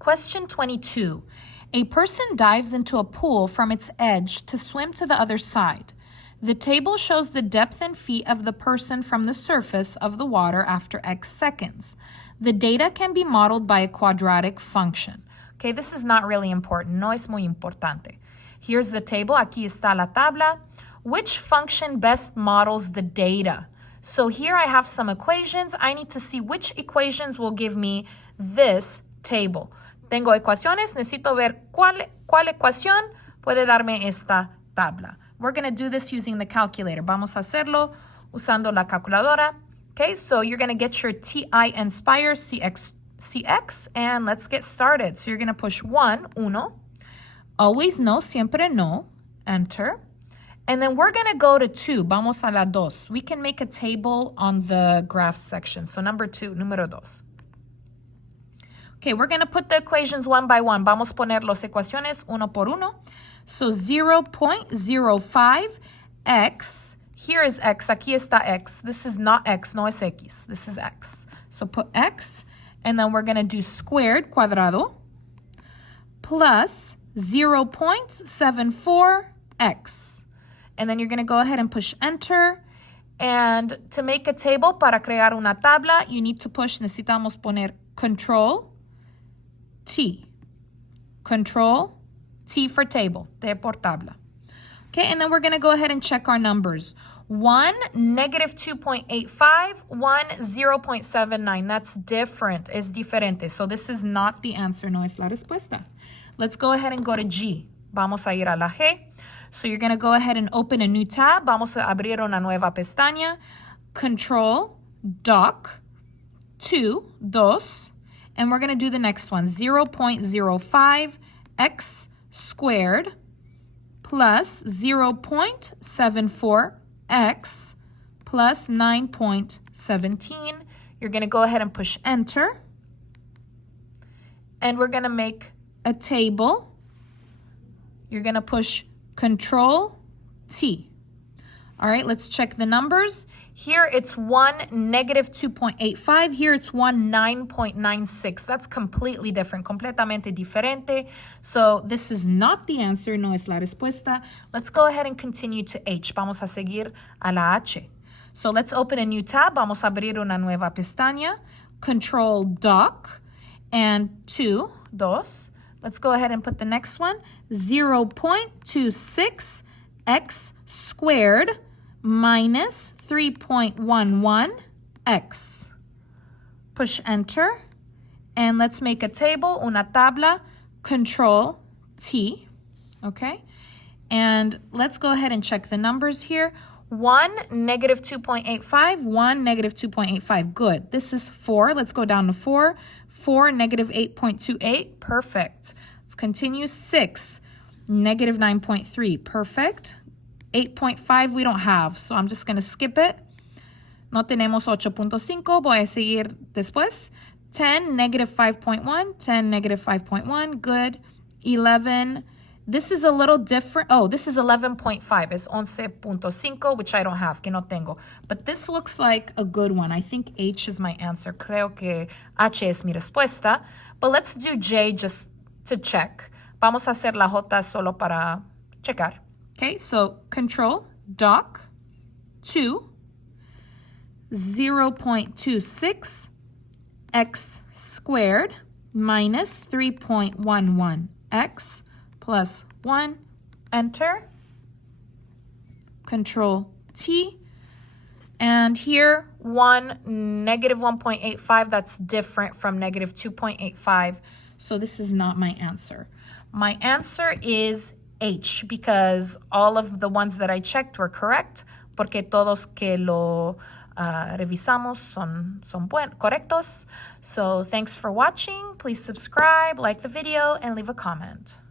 Question 22. A person dives into a pool from its edge to swim to the other side. The table shows the depth in feet of the person from the surface of the water after X seconds. The data can be modeled by a quadratic function. Okay, this is not really important. No es muy importante. Here's the table. Aquí está la tabla. Which function best models the data? So here I have some equations. I need to see which equations will give me this table. Tengo ecuaciones. Necesito ver cuál ecuación puede darme esta tabla. We're going to do this using the calculator. Vamos a hacerlo usando la calculadora. Okay, so you're going to get your TI-Nspire CX, and let's get started. So you're going to push uno. Always no, siempre no. Enter. And then we're going to go to 2. Vamos a la 2. We can make a table on the graph section. So number 2, número 2. Okay, we're going to put the equations one by one. Vamos a poner las ecuaciones uno por uno. So 0.05x, here is x, aquí está x. This is not x, no es x. This is x. So put x, and then we're going to do squared, cuadrado, plus 0.74x. And then you're going to go ahead and push enter. And to make a table, para crear una tabla, you need to push, necesitamos poner Control T. Control T for table, T por tabla. Okay, and then we're going to go ahead and check our numbers. 1, negative 2.85, 1, 0.79. That's different, es diferente. So this is not the answer, no es la respuesta. Let's go ahead and go to G. Vamos a ir a la G. So you're going to go ahead and open a new tab. Vamos a abrir una nueva pestaña. Control, Doc, 2, and we're going to do the next one. 0.05x squared plus 0.74x plus 9.17. You're going to go ahead and push enter. And we're going to make a table. You're going to push Control T. All right, let's check the numbers. Here it's 1, negative 2.85. Here it's 1, 9.96. That's completely different, completamente diferente. So this is not the answer, no es la respuesta. Let's go ahead and continue to H. Vamos a seguir a la H. So let's open a new tab. Vamos a abrir una nueva pestaña. Control Doc and 2. Let's go ahead and put the next one. 0.26x squared minus 3.11x. Push enter. And let's make a table, una tabla, Control T. Okay? And let's go ahead and check the numbers here. 1, negative 2.85, 1, negative 2.85. Good. This is 4. Let's go down to 4. 4, negative 8.28. Perfect. Let's continue. 6, negative 9.3. Perfect. 8.5 we don't have, so I'm just going to skip it. No tenemos 8.5. Voy a seguir después. 10, negative 5.1. 10, negative 5.1. Good. 11. This is a little different. Oh, this is 11.5. It's 11.5, which I don't have, que no tengo. But this looks like a good one. I think H is my answer. Creo que H es mi respuesta. But let's do J just to check. Vamos a hacer la J solo para checar. Okay, so Control, Doc, 2, 0.26 x squared minus 3.11 x plus 1, enter, Control T, and here 1, negative 1.85, that's different from negative 2.85, so this is not my answer. My answer is H, because all of the ones that I checked were correct, porque todos que lo revisamos son correctos. So thanks for watching. Please subscribe, like the video, and leave a comment.